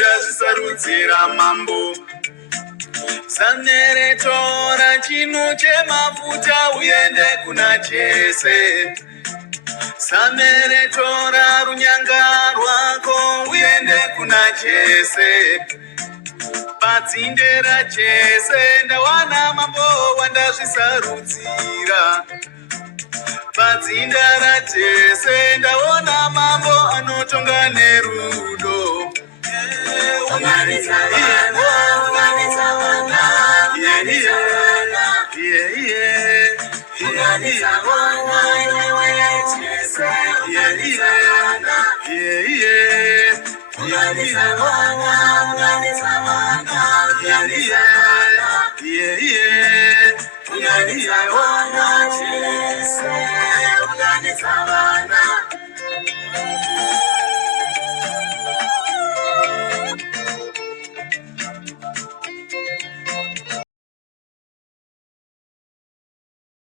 ndazvisarudzira mambo. Saneretora chinu chemafuta uende kuna Jese. Saneretora runyanga rwako uende kuna Jese. Padzinde raJese ndawana mambo wandazvisarudzira. Padzinde raJese ndaona mambo anotonga nerudo. Unganidza vana, unganidza vana, unganidza vana, unganidza vana, iwewe Jese, unganidza vana, unganidza vana.